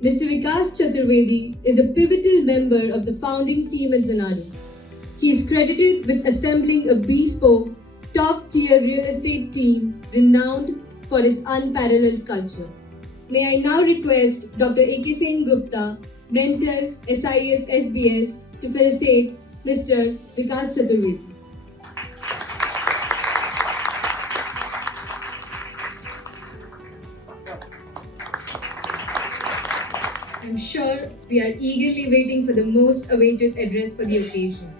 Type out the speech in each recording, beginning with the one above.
Mr. Vikas Chaturvedi is a pivotal member of the founding team at Zanadu. He is credited with assembling a bespoke, top-tier real estate team renowned for its unparalleled culture. May I now request Dr. A.K. Sen Gupta, mentor SIES SBS, to felicitate Mr. Vikas Chaturvedi. I'm sure we are eagerly waiting for the most awaited address for the occasion.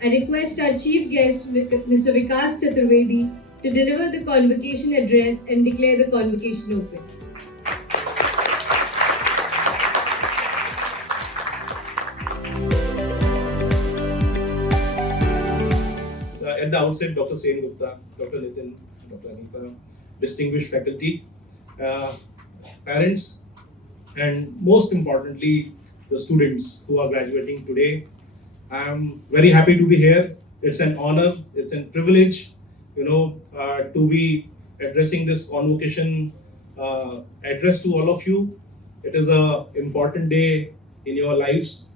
I request our chief guest, Mr. Vikas Chaturvedi, to deliver the convocation address and declare the convocation open. At the outset, Dr. Sen Gupta, Dr. Nitin, Dr. Anita, distinguished faculty, parents, and most importantly, the students who are graduating today. I'm very happy to be here. It's an honor, it's a privilege, to be addressing this convocation address to all of you. It is an important day in your lives,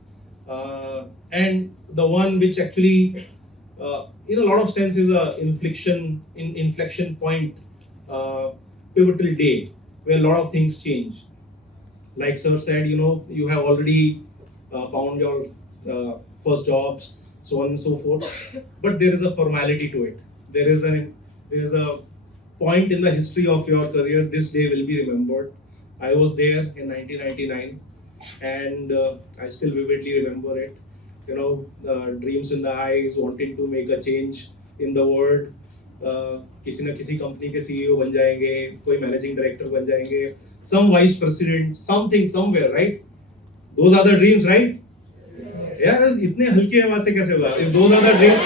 and the one which actually, in a lot of sense, is a inflection point, pivotal day where a lot of things change. Like sir said, you have already found your first jobs, so on and so forth. But there is a formality to it. There is a point in the history of your career. This day will be remembered. I was there in 1999, and I still vividly remember it. Dreams in the eyes, wanting to make a change in the world. किसी न किसी company के CEO बन जाएंगे, कोई managing director बन जाएंगे, some vice president, something somewhere, right? Those are the dreams, right? यार इतने हल्के आवाज से कैसे होगा? If those are the dreams,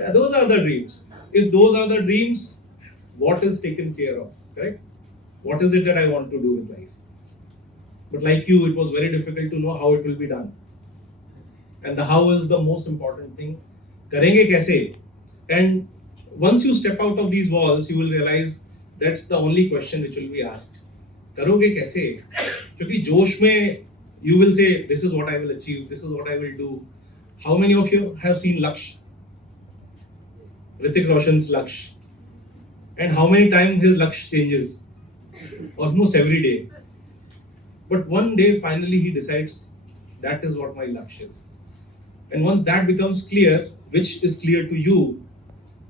yeah, those are the dreams. If those are the dreams, what is taken care of, correct? What is it that I want to do with life? But like you, it was very difficult to know how it will be done. And the how is the most important thing. करेंगे कैसे? And once you step out of these walls, you will realize that's the only question which will be asked. करोगे कैसे? क्योंकि जोश में you will say, this is what I will achieve, this is what I will do. How many of you have seen Laksh? Hrithik Roshan's Laksh. And how many times his Laksh changes? Almost every day. But one day, finally, he decides, that is what my Laksh is. And once that becomes clear, which is clear to you,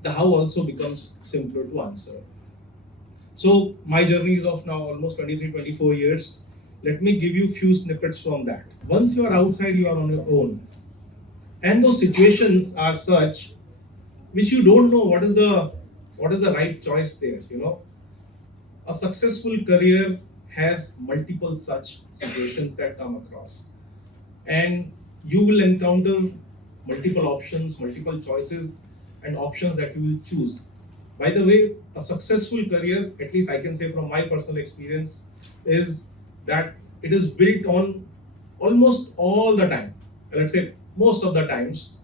the how also becomes simpler to answer. So my journey is of now almost 23-24 years. Let me give you a few snippets from that. Once you are outside, you are on your own. And those situations are such which you don't know what is the right choice there, A successful career has multiple such situations that come across. And you will encounter multiple options, multiple choices, and options that you will choose. By the way, a successful career, at least I can say from my personal experience, is that it is built on almost all the time, let's say most of the times,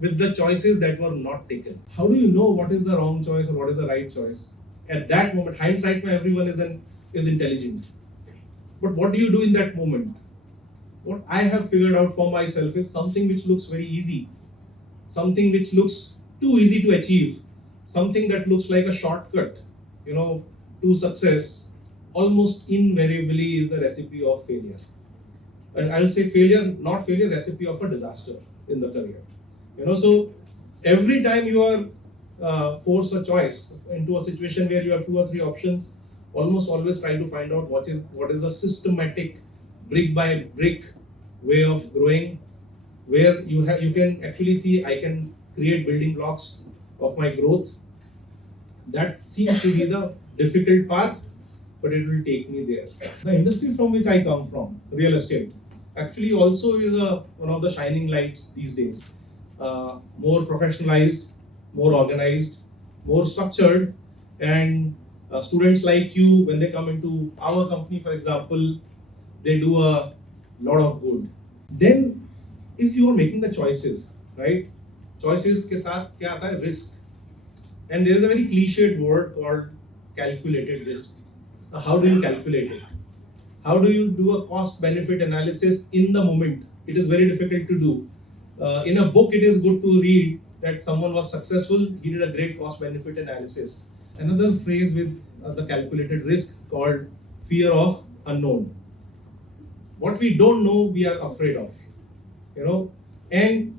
with the choices that were not taken. How do you know what is the wrong choice or what is the right choice? At that moment, hindsight, everyone is intelligent. But what do you do in that moment? What I have figured out for myself is something which looks very easy, something which looks too easy to achieve, something that looks like a shortcut, to success, almost invariably is the recipe of failure. And I'll say failure, not failure, recipe of a disaster in the career. So every time you are forced a choice into a situation where you have 2 or 3 options, almost always try to find out what is a systematic, brick by brick way of growing, where you can actually see I can create building blocks of my growth. That seems to be the difficult path, but it will take me there. The industry from which I come from, real estate, actually also is one of the shining lights these days. More professionalized, more organized, more structured, and students like you, when they come into our company, for example, they do a lot of good. Then, if you are making the choices, right? Choices के साथ क्या आता है? Risk. And there is a very cliched word called calculated risk. Now, how do you calculate it? How do you do a cost benefit analysis in the moment? It is very difficult to do. In a book, it is good to read that someone was successful, he did a great cost benefit analysis. Another phrase with the calculated risk called fear of unknown. What we don't know, we are afraid of. And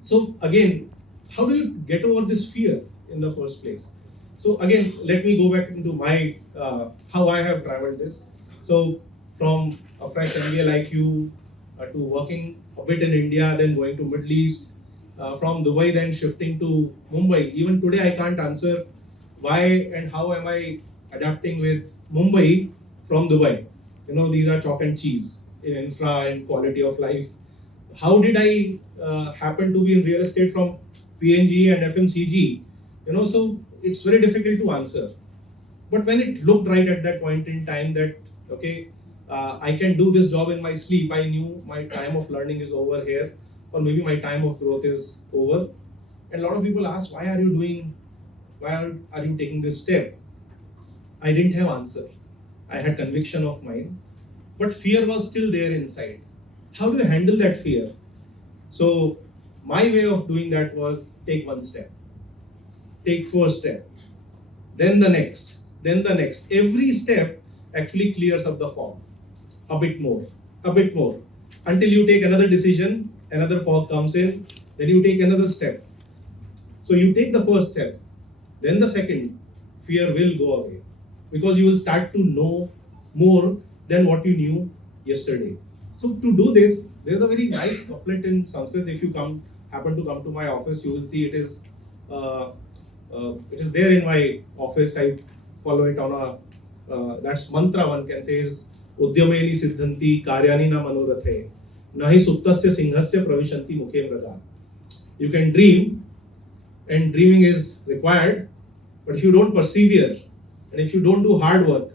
so again, how do you get over this fear in the first place? So again, let me go back into my how I have traveled this. So from a fresh MBA like you to working a bit in India, then going to Middle East, from Dubai then shifting to Mumbai. Even today I can't answer why and how am I adapting with Mumbai from Dubai. These are chalk and cheese in infra and quality of life. How did I happen to be in real estate from PNG and FMCG? So it's very difficult to answer. But when it looked right at that point in time that, okay, I can do this job in my sleep, I knew my time of learning is over here, or maybe my time of growth is over. And a lot of people ask, why are you taking this step? I didn't have answer. I had conviction of mine, but fear was still there inside. How do you handle that fear? So my way of doing that was take one step, take first step, then the next, then the next. Every step actually clears up the fog a bit more, until you take another decision, another fog comes in, then you take another step. So you take the first step, then the second, fear will go away because you will start to know more than what you knew yesterday. So to do this, there's a very nice couplet in Sanskrit. If you happen to come to my office, you will see it is there in my office. I follow it on that's mantra, one can say, is Udyameni siddhanti karyani na manorathe nahi suptasya singhasya pravishanti mukhe mrada. You can dream, and dreaming is required, but if you don't persevere and if you don't do hard work,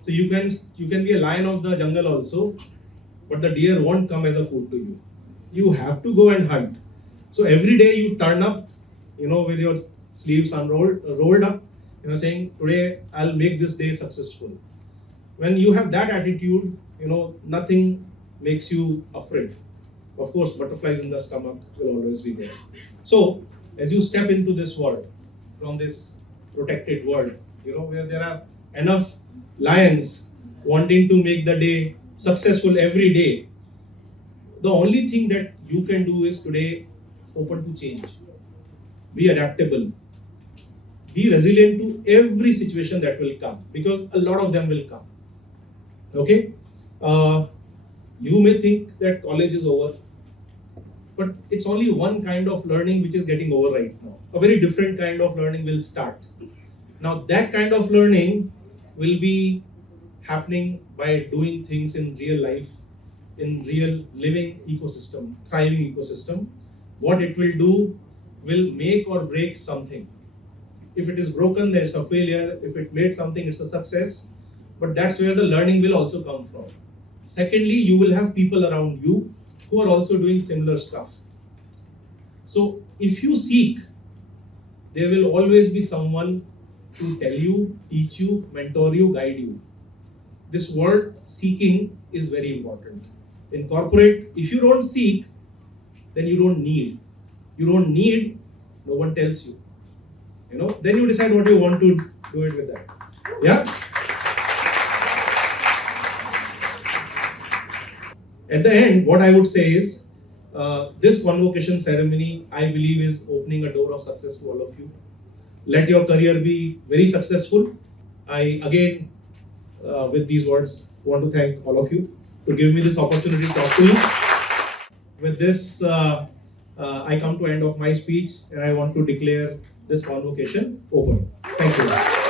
so you can be a lion of the jungle also, but the deer won't come as a food to you. You have to go and hunt. So every day you turn up, with your sleeves rolled up, saying, today I'll make this day successful. When you have that attitude, nothing makes you afraid. Of course, butterflies in the stomach will always be there. So as you step into this world, from this protected world, where there are enough lions wanting to make the day successful every day, the only thing that you can do is today open to change. Be adaptable. Be resilient to every situation that will come, because a lot of them will come. Okay? You may think that college is over, but it's only one kind of learning which is getting over right now. A very different kind of learning will start. Now that kind of learning will be happening by doing things in real life, in real living ecosystem, thriving ecosystem. What it will do will make or break something. If it is broken, there's a failure. If it made something, it's a success. But that's where the learning will also come from. Secondly, you will have people around you who are also doing similar stuff. So if you seek, there will always be someone to tell you, teach you, mentor you, guide you. This word seeking is very important. In corporate, if you don't seek, then you don't need. You don't need, no one tells you. Then you decide what you want to do it with that. Yeah? At the end, what I would say is, this convocation ceremony, I believe, is opening a door of success to all of you. Let your career be very successful. I, again, with these words, want to thank all of you to give me this opportunity to talk to you. With this, I come to end of my speech, and I want to declare this convocation open. Thank you.